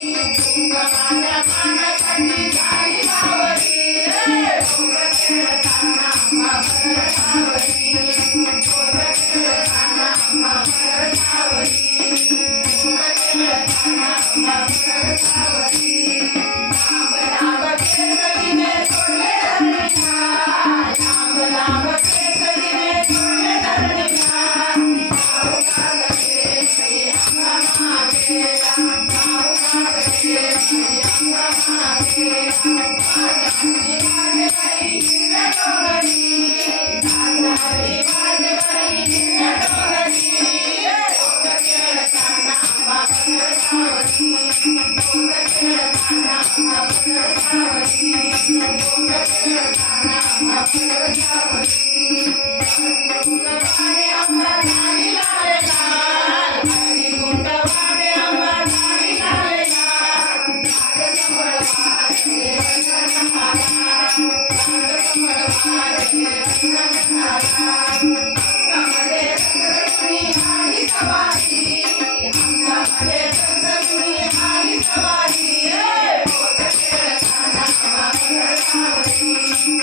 माझ्या मानासाठी झाली बावरी पोर खेळताना माभर सावली पोर खेळताना माभर सावली पोर खेळताना माभर सावली लांब लांब केसरीने सोडले धरणीला लांब लांब केसरीने सोडले धरणीला भाऊ कागदे अंगा मागे भाऊ कागदे अंगा मागे साधारी वाजबाई हिरव्या डोंगरी साधारी वाजबाई हिरव्या डोंगरी पोर खेळताना माभर सावली पोर खेळताना माभर सावली पोर खेळताना माभर सावली गुंडवाने आंबा झाली लाल लाल हळदी गुंडवाने आंबा झाली लाल लाल नाग संबळवार देवधन झाला नाग संबळवार देवधन झाला अंगामध्ये रंगरुणी आली सवारी अंगामध्ये रंगरुणी आली सवारी पोर खेळताना माभर सावली